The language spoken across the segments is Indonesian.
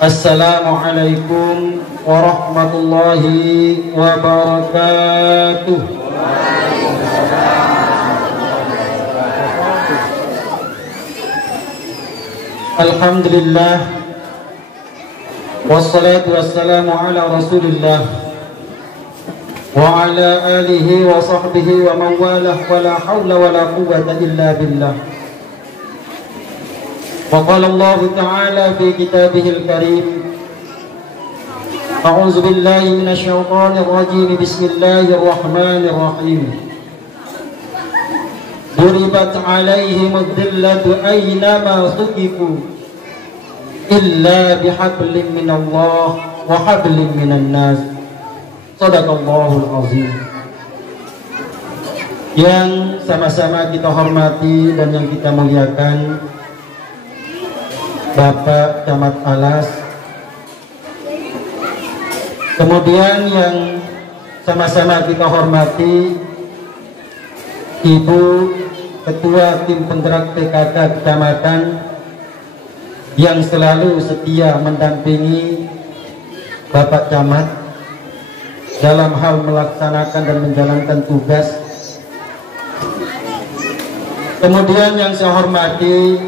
Assalamualaikum warahmatullahi wabarakatuh. Alhamdulillah, wassalatu wassalamu ala rasulillah wa ala alihi wa sahbihi wa man walah, wa la hawla wa la quwwata illa billah. Wa qala Allah ta'ala fi kitabihil karim, a'udzu billahi minasy syaithanir rajim, bismillahir rahmanir rahim. Duribat 'alaihim ad-dillatu aynama thuqifu illa bihablin minallah wa hablin minan nas. Shadaqallahul azim. Yang sama-sama kita hormati dan yang kita muliakan Bapak Camat Alas, kemudian yang sama-sama kita hormati Ibu Ketua Tim Penggerak PKK Kecamatan yang selalu setia mendampingi Bapak Camat dalam hal melaksanakan dan menjalankan tugas. Kemudian yang saya hormati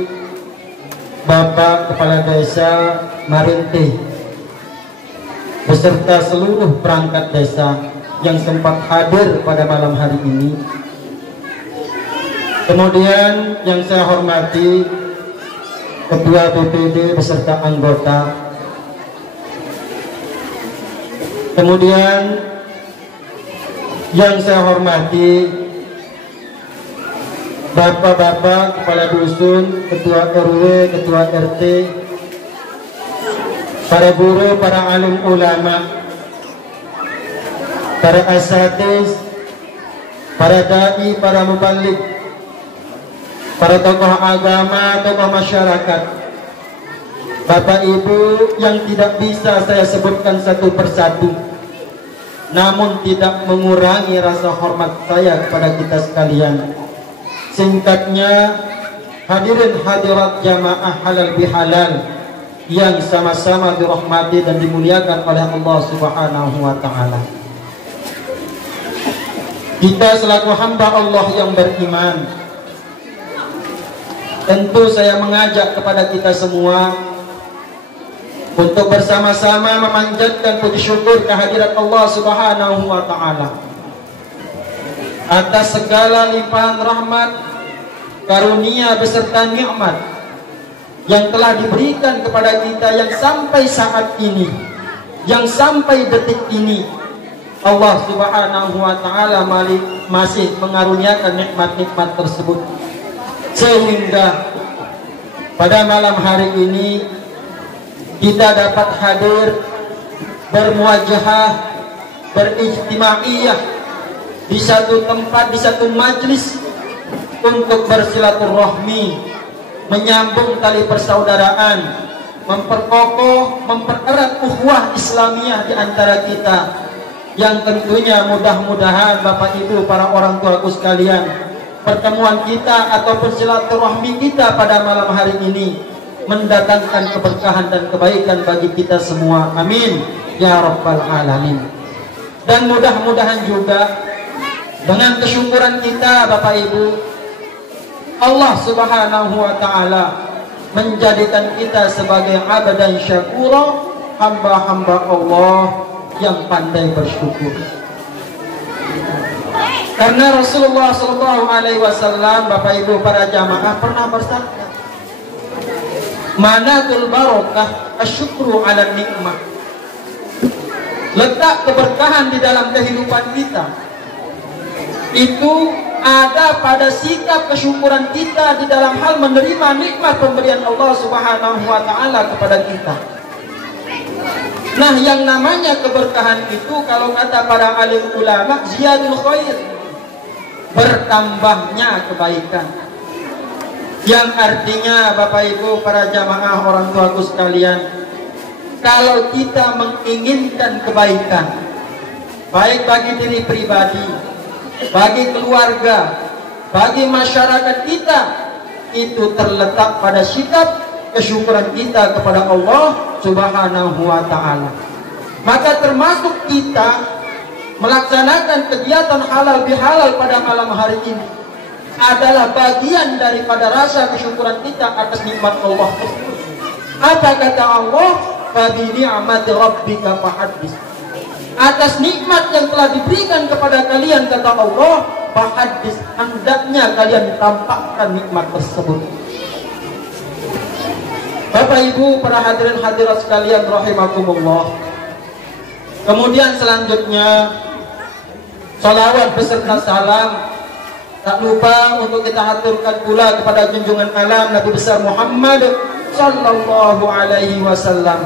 Bapak Kepala Desa Marinte beserta seluruh perangkat desa yang sempat hadir pada malam hari ini. Kemudian yang saya hormati Ketua BPD beserta anggota. Kemudian yang saya hormati Bapak-bapak, kepala dusun, ketua RW, ketua RT, para guru, para alim ulama, para asatiz, para dai, para muballigh, para tokoh agama, tokoh masyarakat, Bapak Ibu yang tidak bisa saya sebutkan satu persatu, namun tidak mengurangi rasa hormat saya kepada kita sekalian. Singkatnya, hadirin hadirat jamaah halal bihalal yang sama-sama dirahmati dan dimuliakan oleh Allah Subhanahu wa ta'ala. Kita selaku hamba Allah yang beriman, tentu saya mengajak kepada kita semua untuk bersama-sama memanjatkan puji syukur kehadirat Allah Subhanahu wa ta'ala atas segala limpahan rahmat, karunia beserta nikmat yang telah diberikan kepada kita, yang sampai saat ini, yang sampai detik ini Allah Subhanahu wa ta'ala masih mengaruniakan nikmat-nikmat tersebut, sehingga pada malam hari ini kita dapat hadir bermuajahah, berijtimaiyah di satu tempat, di satu majlis untuk bersilaturahmi, menyambung tali persaudaraan, memperkokoh, mempererat ukhuwah Islamiyah di antara kita, yang tentunya mudah-mudahan Bapak Ibu, para orang tuaku sekalian, pertemuan kita ataupun silaturahmi kita pada malam hari ini mendatangkan keberkahan dan kebaikan bagi kita semua. Amin ya rabbal alamin. Dan mudah-mudahan juga dengan kesyukuran kita Bapak Ibu, Allah Subhanahu wa ta'ala menjadikan kita sebagai abdan syakura, hamba-hamba Allah yang pandai bersyukur. Karena Rasulullah SAW, Bapak Ibu para jamaah, pernah bersabda, manatul barakah asyukru ala nikmah. Letak keberkahan di dalam kehidupan kita itu ada pada sikap kesyukuran kita di dalam hal menerima nikmat pemberian Allah Subhanahu wa ta'ala kepada kita. Nah, yang namanya keberkahan itu kalau kata para alim ulama, ziyadul khair, bertambahnya kebaikan. Yang artinya Bapak Ibu para jamaah orang tuaku sekalian, kalau kita menginginkan kebaikan baik bagi diri pribadi, bagi keluarga, bagi masyarakat kita, itu terletak pada sikap kesyukuran kita kepada Allah Subhanahu wa ta'ala. Maka termasuk kita melaksanakan kegiatan halal bihalal pada malam hari ini adalah bagian daripada rasa kesyukuran kita atas nikmat Allah. Apa kata Allah? Fa bi ni'mati rabbika fahaddits. Atas nikmat yang telah diberikan kepada kalian, kata Allah, fahaddits, hendaknya kalian tampakkan nikmat tersebut. Bapak Ibu para hadirin hadirat sekalian rahimakumullah. Kemudian selanjutnya salawat beserta salam tak lupa untuk kita haturkan pula kepada junjungan alam Nabi besar Muhammad sallallahu alaihi wasallam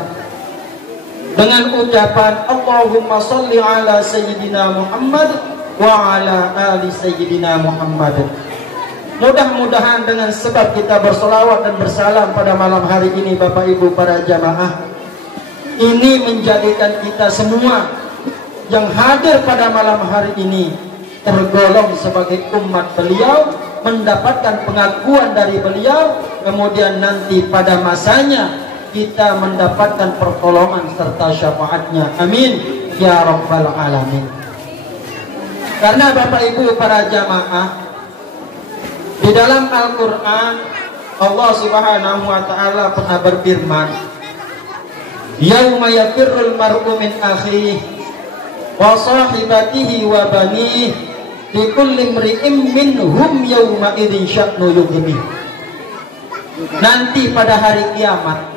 dengan ucapan Allahumma salli ala sayyidina Muhammad wa ala ali sayyidina Muhammad. Mudah-mudahan dengan sebab kita bersolawat dan bersalam pada malam hari ini, Bapak Ibu para jamaah, ini menjadikan kita semua yang hadir pada malam hari ini tergolong sebagai umat beliau, mendapatkan pengakuan dari beliau, kemudian nanti pada masanya kita mendapatkan pertolongan serta syafaatnya. Amin ya rabbal alamin. Karena Bapak Ibu para jamaah, di dalam Al-Quran Allah Subhanahu wa ta'ala pernah berfirman, yauma yafirrul mar'u min akhihi wa sahibatihi wa banihi likulli imri'in minhum yawma idzin sya'nu yughni. Nanti pada hari kiamat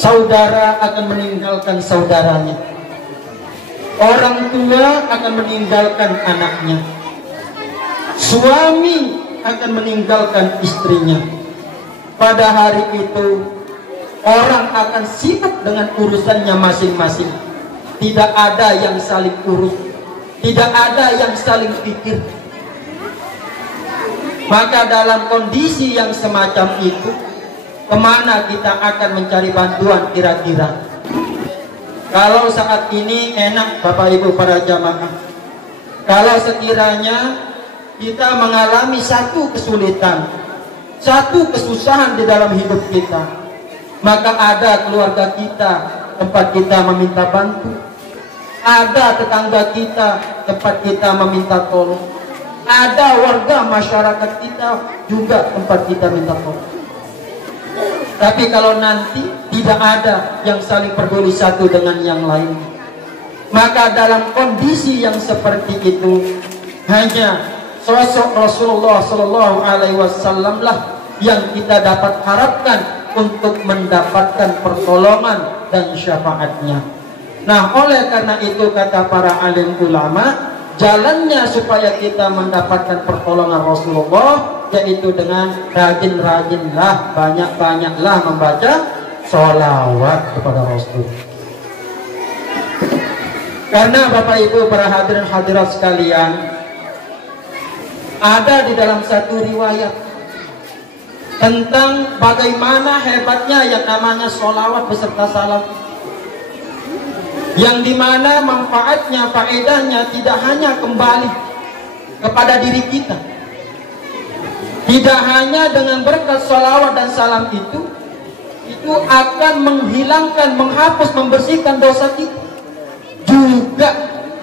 saudara akan meninggalkan saudaranya, orang tua akan meninggalkan anaknya, suami akan meninggalkan istrinya. Pada hari itu orang akan sibuk dengan urusannya masing-masing. Tidak ada yang saling urus, tidak ada yang saling pikir. Maka dalam kondisi yang semacam itu, kemana kita akan mencari bantuan kira-kira? Kalau saat ini enak Bapak Ibu para jamaah, kalau sekiranya kita mengalami satu kesulitan, satu kesusahan di dalam hidup kita, maka ada keluarga kita tempat kita meminta bantu, ada tetangga kita tempat kita meminta tolong, ada warga masyarakat kita juga tempat kita minta tolong. Tapi kalau nanti tidak ada yang saling peduli satu dengan yang lain, maka dalam kondisi yang seperti itu hanya sosok Rasulullah Sallallahu Alaihi Wasallam lah yang kita dapat harapkan untuk mendapatkan pertolongan dan syafaatnya. Nah, oleh karena itu kata para alim ulama, jalannya supaya kita mendapatkan pertolongan Rasulullah yaitu dengan rajin-rajinlah, banyak-banyaklah membaca sholawat kepada Rasul. Karena Bapak Ibu para hadirin hadirat sekalian, ada di dalam satu riwayat tentang bagaimana hebatnya yang namanya sholawat beserta salam, yang dimana manfaatnya, faedahnya tidak hanya kembali kepada diri kita, tidak hanya dengan berkat sholawat dan salam itu akan menghilangkan, menghapus, membersihkan dosa kita, juga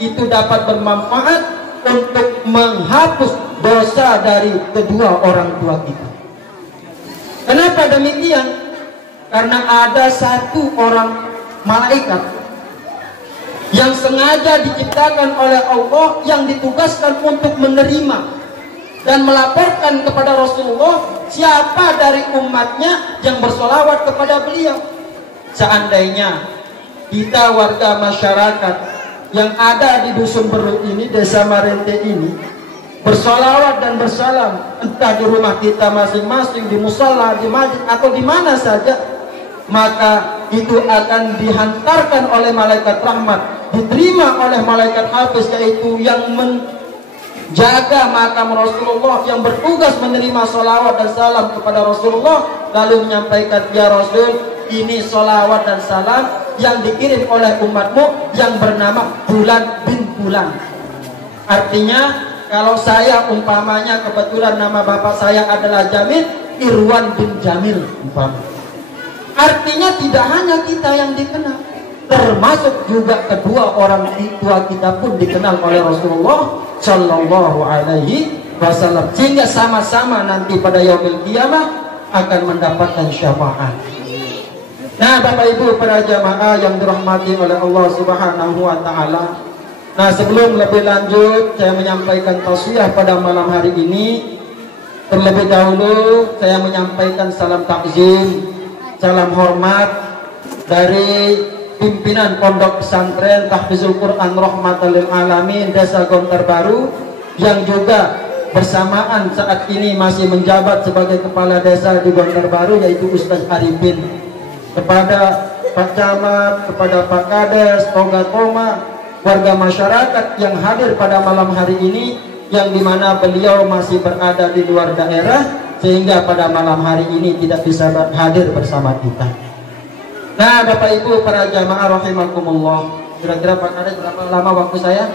itu dapat bermanfaat untuk menghapus dosa dari kedua orang tua kita. Kenapa demikian? Karena ada satu orang malaikat yang sengaja diciptakan oleh Allah, yang ditugaskan untuk menerima dan melaporkan kepada Rasulullah siapa dari umatnya yang bersolawat kepada beliau. Seandainya kita warga masyarakat yang ada di Dusun Berut ini, Desa Marente ini, bersolawat dan bersalam entah di rumah kita masing-masing, di musala, di masjid, atau di mana saja, maka itu akan dihantarkan oleh malaikat rahmat, diterima oleh malaikat hafiz, yaitu yang menjaga makam Rasulullah, yang bertugas menerima solawat dan salam kepada Rasulullah, lalu menyampaikan, ya Rasul, ini solawat dan salam yang dikirim oleh umatmu yang bernama Bulan bin Bulan. Artinya, kalau saya umpamanya kebetulan nama bapak saya adalah Jamil, Irwan bin Jamil. Artinya tidak hanya kita yang dikenal, termasuk juga kedua orang tua kita pun dikenal oleh Rasulullah Shallallahu Alaihi Wasallam, sehingga sama-sama nanti pada yaumil qiyamah akan mendapatkan syafaat. Nah, Bapak Ibu para jamaah yang dirahmati oleh Allah Subhanahu wa taala. Nah, sebelum lebih lanjut saya menyampaikan tausiah pada malam hari ini. Terlebih dahulu saya menyampaikan salam takzim, salam hormat dari pimpinan Pondok Pesantren Tahfizul Quran Rahmatan lil Alamin Desa Gontar Baru, yang juga bersamaan saat ini masih menjabat sebagai kepala desa di Gontar Baru, yaitu Ustaz Arifin. Kepada Pak Camat, kepada Pak Kades, Toga Toma, warga masyarakat yang hadir pada malam hari ini, yang dimana beliau masih berada di luar daerah, sehingga pada malam hari ini tidak bisa hadir bersama kita. Nah, Bapak Ibu para jamaah rahimakumullah, kira-kira Pak Kades berapa lama waktu saya?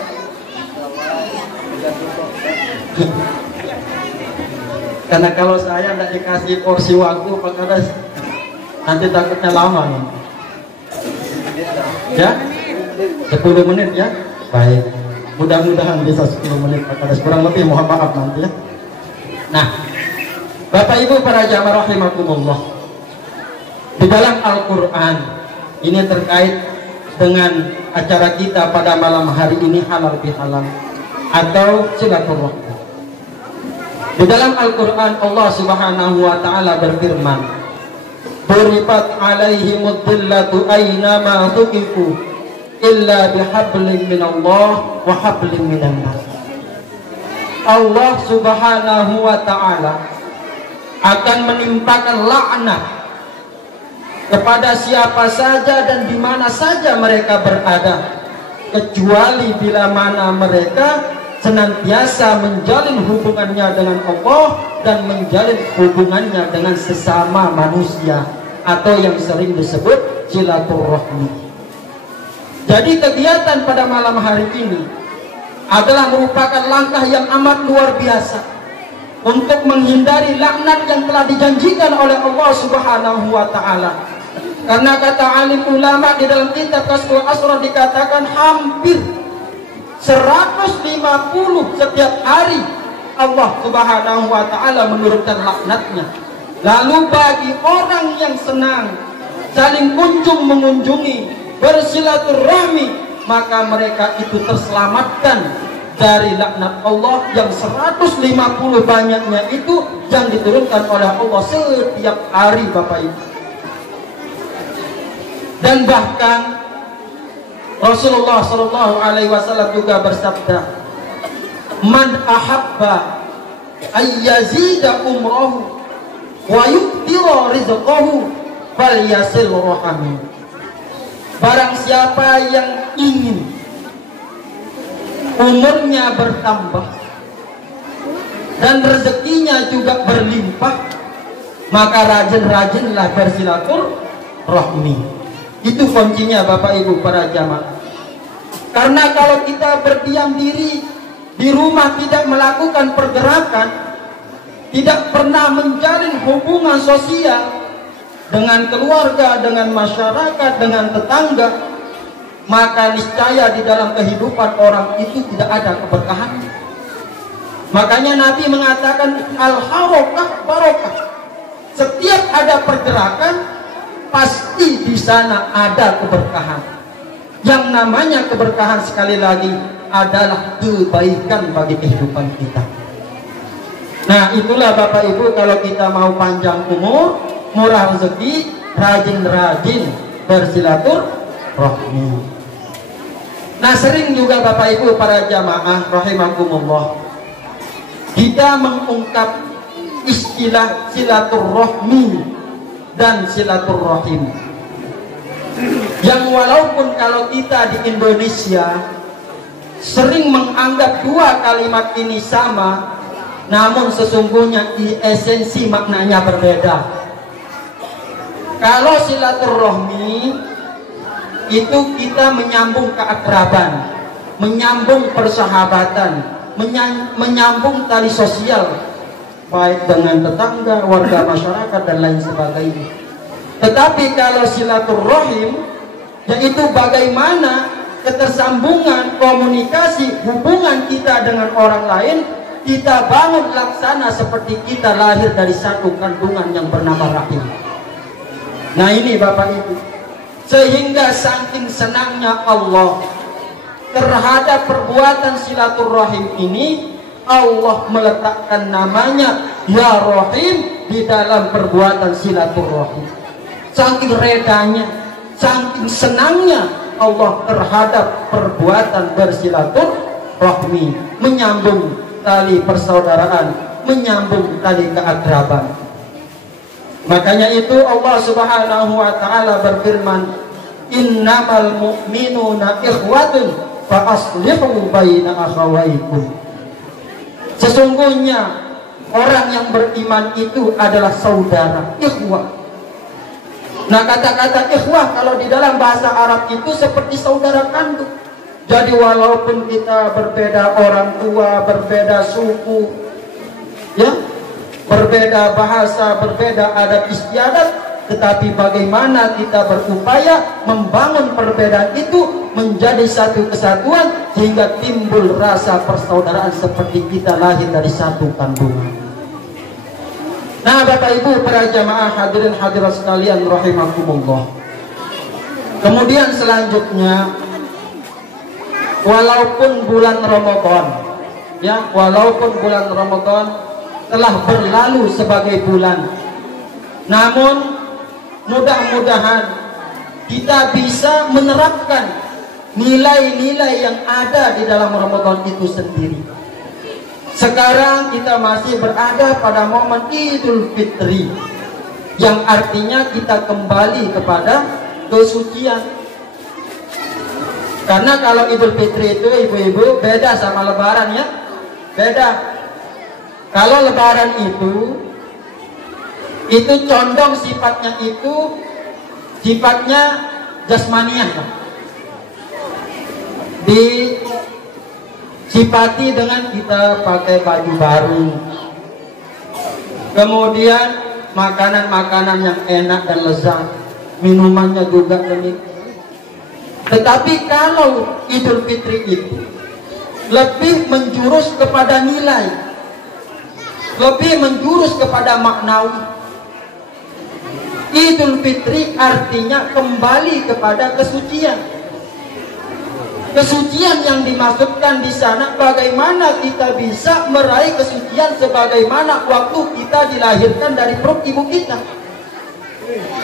Karena kalau saya tidak dikasih porsi waktu Pak Kades, nanti takutnya lama nih. Ya, 10 menit ya. Baik, mudah-mudahan bisa 10 menit Pak Kades, kurang lebih mohon maaf nanti ya. Nah, Bapak Ibu para jamaah rahimakumullah, di dalam Al-Quran ini terkait dengan acara kita pada malam hari ini, halal bihalal atau silaturahmi. Di dalam Al-Quran Allah Subhanahu wa taala berfirman, "Duribat alaihimud dhillatu aynama tuqifu illa bihablin minallah wa hablin minan nas." Allah Subhanahu wa taala akan menimpakan laknat kepada siapa saja dan di mana saja mereka berada, kecuali bila mana mereka senantiasa menjalin hubungannya dengan Allah dan menjalin hubungannya dengan sesama manusia, atau yang sering disebut silaturahmi. Jadi kegiatan pada malam hari ini adalah merupakan langkah yang amat luar biasa untuk menghindari laknat yang telah dijanjikan oleh Allah Subhanahu wa taala. Karena kata alim ulama di dalam kitab Kasful Asrar dikatakan hampir 150 setiap hari Allah Subhanahu wa taala menurunkan laknatnya. Lalu bagi orang yang senang saling kunjung mengunjungi, bersilaturahmi, maka mereka itu terselamatkan dari laknat Allah yang 150 banyaknya itu yang diturunkan oleh Allah setiap hari, Bapak Ibu. Dan bahkan Rasulullah Shallallahu Alaihi Wasallam juga bersabda, "Man ahabba ayyazida umrohu wa yuktira rizqahu falyasil rahmi." Barang siapa yang ingin umurnya bertambah dan rezekinya juga berlimpah, maka rajin-rajinlah bersilaturahmi. Itu kuncinya, Bapak Ibu para jamaah. Karena kalau kita berdiam diri di rumah, tidak melakukan pergerakan, tidak pernah menjalin hubungan sosial dengan keluarga, dengan masyarakat, dengan tetangga, maka niscaya di dalam kehidupan orang itu tidak ada keberkahan. Makanya Nabi mengatakan al-harakah barokah. Setiap ada pergerakan, pasti di sana ada keberkahan. Yang namanya keberkahan sekali lagi adalah kebaikan bagi kehidupan kita. Nah, itulah Bapak Ibu, kalau kita mau panjang umur, murah rezeki, rajin-rajin bersilaturahmi. Nah, sering juga Bapak Ibu para jamaah rahimakumullah, kita mengungkap istilah silaturahmi dan silaturahim, yang walaupun kalau kita di Indonesia sering menganggap dua kalimat ini sama, namun sesungguhnya di esensi maknanya berbeda. Kalau silaturahmi itu kita menyambung keakraban, menyambung persahabatan, menyambung tali sosial baik dengan tetangga, warga masyarakat dan lain sebagainya. Tetapi kalau silaturahim, yaitu bagaimana ketersambungan, komunikasi, hubungan kita dengan orang lain, kita bangun laksana seperti kita lahir dari satu kandungan yang bernama rahim. Nah ini Bapak Ibu, sehingga saking senangnya Allah terhadap perbuatan silaturahim ini, Allah meletakkan namanya Ya Rahim di dalam perbuatan silaturahim. Saking redanya, saking senangnya Allah terhadap perbuatan bersilaturahmi, menyambung tali persaudaraan, menyambung tali keakraban. Makanya itu Allah Subhanahu wa taala berfirman, innamal mu'minuna ikhwatun fa aslihu baina akhawaykum. Sesungguhnya orang yang beriman itu adalah saudara, ikhwah. Nah, kata-kata ikhwah kalau di dalam bahasa Arab itu seperti saudara kandung. Jadi walaupun kita berbeda orang tua, berbeda suku, ya, berbeda bahasa, berbeda adat istiadat, tetapi bagaimana kita berupaya membangun perbedaan itu menjadi satu kesatuan sehingga timbul rasa persaudaraan seperti kita lahir dari satu kandungan. Nah, Bapak Ibu para jamaah hadirin hadirat sekalian rahimakumullah. Kemudian selanjutnya, walaupun bulan Ramadan, ya, walaupun bulan Ramadan telah berlalu sebagai bulan, namun mudah-mudahan kita bisa menerapkan nilai-nilai yang ada di dalam Ramadan itu sendiri. Sekarang kita masih berada pada momen Idul Fitri, yang artinya kita kembali kepada kesucian. Karena kalau Idul Fitri itu ibu-ibu beda sama Lebaran, ya, beda. Kalau Lebaran itu condong sifatnya itu sifatnya jasmaniah, disifati dengan kita pakai baju baru, kemudian makanan-makanan yang enak dan lezat, minumannya juga demikian. Tetapi kalau Idul Fitri itu lebih menjurus kepada nilai, lebih menjurus kepada maknawi. Idul Fitri artinya kembali kepada kesucian. Kesucian yang dimaksudkan di sana bagaimana kita bisa meraih kesucian sebagaimana waktu kita dilahirkan dari perut ibu kita.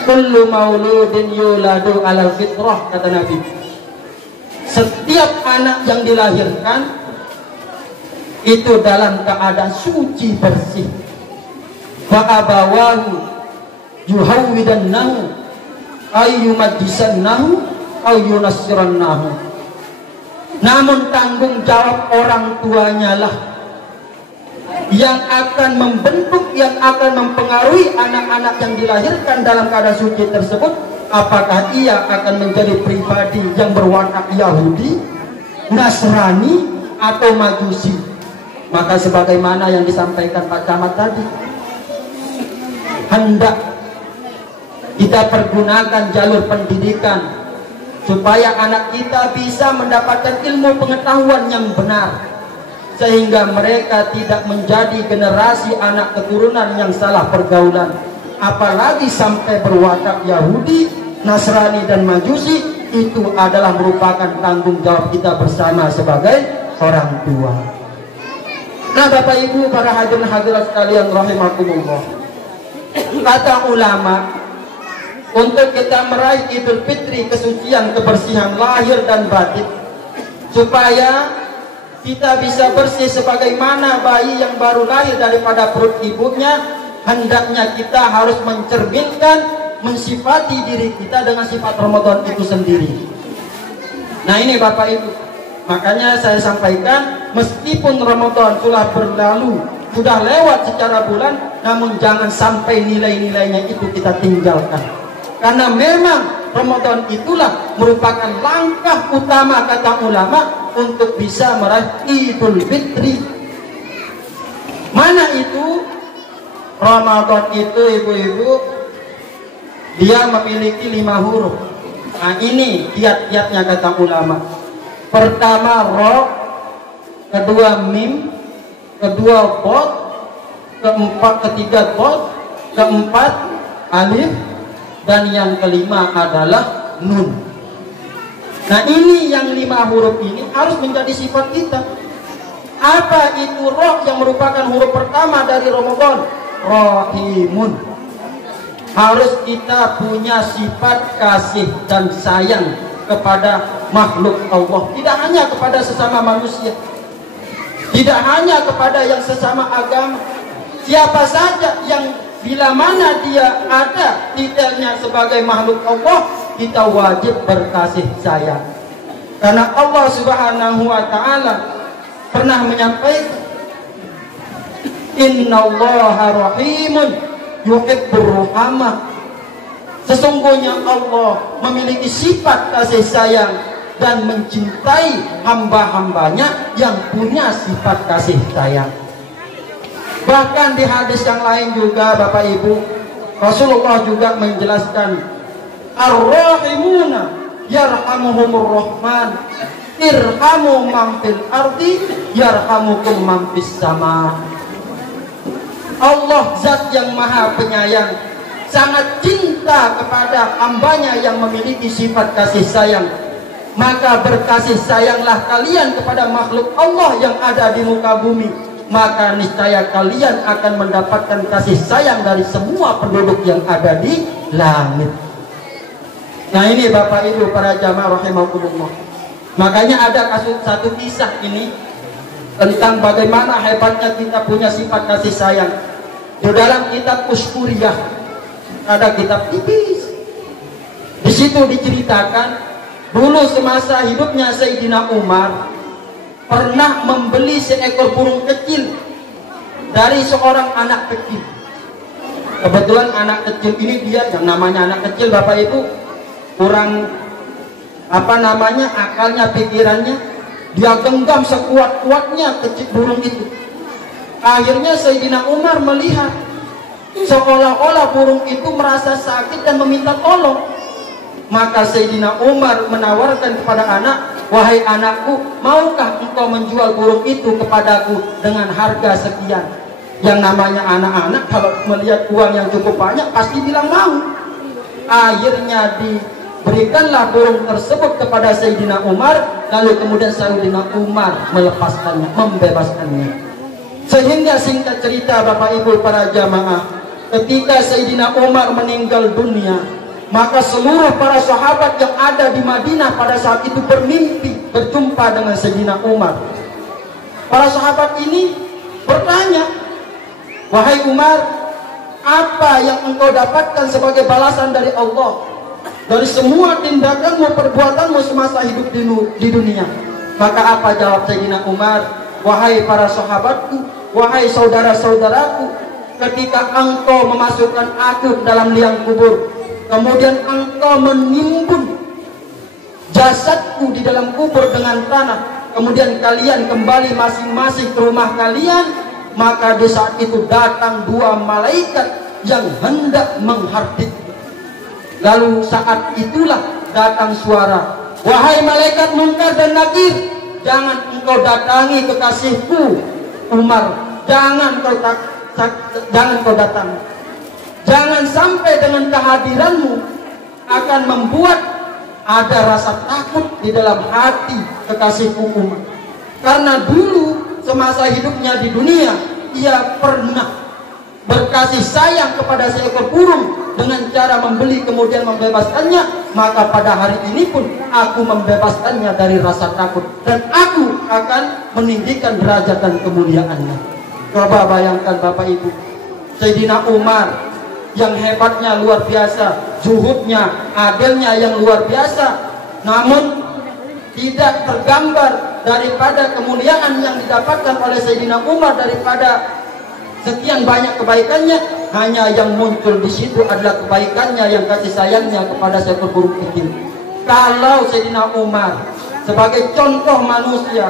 Kullu mauludin yuladu alal fitrah, kata Nabi. Setiap anak yang dilahirkan itu dalam keadaan suci bersih. Wa abawahu yuhawwidannahu ayyumajjisannahu aw yunassirannahu. Namun tanggung jawab orang tuanya lah yang akan membentuk, yang akan mempengaruhi anak-anak yang dilahirkan dalam keadaan suci tersebut. Apakah ia akan menjadi pribadi yang berwatak Yahudi, Nasrani, atau Majusi? Maka sebagaimana yang disampaikan Pak Camat tadi, hendak kita pergunakan jalur pendidikan supaya anak kita bisa mendapatkan ilmu pengetahuan yang benar, sehingga mereka tidak menjadi generasi anak keturunan yang salah pergaulan, apalagi sampai berwatak Yahudi, Nasrani, dan Majusi. Itu adalah merupakan tanggung jawab kita bersama sebagai orang tua. Nah, Bapak Ibu para hadirin hadirat sekalian rahimakumullah, kata ulama, untuk kita meraih Idul Fitri, kesucian, kebersihan lahir dan batin, supaya kita bisa bersih sebagaimana bayi yang baru lahir daripada perut ibunya, hendaknya kita harus mencerminkan, mensifati diri kita dengan sifat Ramadan itu sendiri. Nah ini Bapak Ibu, makanya saya sampaikan, meskipun Ramadan sudah berlalu, sudah lewat secara bulan, namun jangan sampai nilai-nilainya itu kita tinggalkan. Karena memang Ramadan itulah merupakan langkah utama, kata ulama, untuk bisa meraih Idul Fitri. Mana itu? Ramadan itu ibu-ibu dia memiliki 5 huruf. Nah ini kiat-kiatnya kata ulama. Pertama ro, kedua mim, kedua bod, ketiga bod, keempat alif, dan yang kelima adalah nun. Nah ini yang 5 huruf ini harus menjadi sifat kita. Apa itu roh yang merupakan huruf pertama dari Ramadan? Rahimun. Harus kita punya sifat kasih dan sayang kepada makhluk Allah. Tidak hanya kepada sesama manusia, tidak hanya kepada yang sesama agama. Siapa saja yang bila mana dia ada titelnya sebagai makhluk Allah, kita wajib berkasih sayang. Karena Allah Subhanahu wa ta'ala pernah menyampaikan, innallaha rahimun yuhibbur ruhamah. Sesungguhnya Allah memiliki sifat kasih sayang dan mencintai hamba-hambanya yang punya sifat kasih sayang. Bahkan di hadis yang lain juga Bapak Ibu, Rasulullah juga menjelaskan, ar-rahimuna yarhamuhumur rahman, irhamu man fil ardi yarhamukum man fis sama. Allah zat yang maha penyayang sangat cinta kepada hambanya yang memiliki sifat kasih sayang. Maka berkasih sayanglah kalian kepada makhluk Allah yang ada di muka bumi, maka niscaya kalian akan mendapatkan kasih sayang dari semua penduduk yang ada di langit. Nah ini Bapak Ibu para jamaah rahimakumullah. Makanya ada satu kisah ini tentang bagaimana hebatnya kita punya sifat kasih sayang. Di dalam kitab Uskuriyah ada kitab tipis. Di situ diceritakan dulu semasa hidupnya Sayyidina Umar pernah membeli seekor burung kecil dari seorang anak kecil. Kebetulan anak kecil ini dia yang namanya anak kecil Bapak Ibu kurang akalnya, pikirannya, dia genggam sekuat-kuatnya kecil burung itu. Akhirnya Sayyidina Umar melihat seolah-olah burung itu merasa sakit dan meminta tolong. Maka Sayyidina Umar menawarkan kepada anak, wahai anakku, maukah engkau menjual burung itu kepadaku dengan harga sekian? Yang namanya anak-anak kalau melihat uang yang cukup banyak pasti bilang mau. Akhirnya diberikanlah burung tersebut kepada Sayyidina Umar, lalu kemudian Sayyidina Umar melepaskannya, membebaskannya. Sehingga singkat cerita Bapak Ibu para jamaah, ketika Sayyidina Umar meninggal dunia, maka seluruh para sahabat yang ada di Madinah pada saat itu bermimpi berjumpa dengan Sayyidina Umar. Para sahabat ini bertanya, wahai Umar, apa yang engkau dapatkan sebagai balasan dari Allah dari semua tindakanmu, perbuatanmu semasa hidup di dunia? Maka apa jawab Sayyidina Umar? Wahai para sahabatku, wahai saudara-saudaraku, ketika engkau memasukkan aku dalam liang kubur, kemudian engkau menimbun jasadku di dalam kubur dengan tanah, kemudian kalian kembali masing-masing ke rumah kalian, maka di saat itu datang 2 malaikat yang hendak menghardik. Lalu saat itulah datang suara, wahai malaikat Munkar dan Nakir, jangan engkau datangi kekasihku Umar, jangan kau datang. Jangan sampai dengan kehadiranmu akan membuat ada rasa takut di dalam hati kekasihku Umar. Karena dulu semasa hidupnya di dunia, ia pernah berkasih sayang kepada seekor burung dengan cara membeli kemudian membebaskannya. Maka pada hari ini pun aku membebaskannya dari rasa takut, dan aku akan meninggikan derajat dan kemuliaannya. Coba bayangkan Bapak Ibu, Sayyidina Umar yang hebatnya luar biasa, zuhudnya, adilnya yang luar biasa, namun tidak tergambar daripada kemuliaan yang didapatkan oleh Sayyidina Umar daripada sekian banyak kebaikannya. Hanya yang muncul di situ adalah kebaikannya, yang kasih sayangnya kepada seekor burung kecil. Kalau Sayyidina Umar sebagai contoh manusia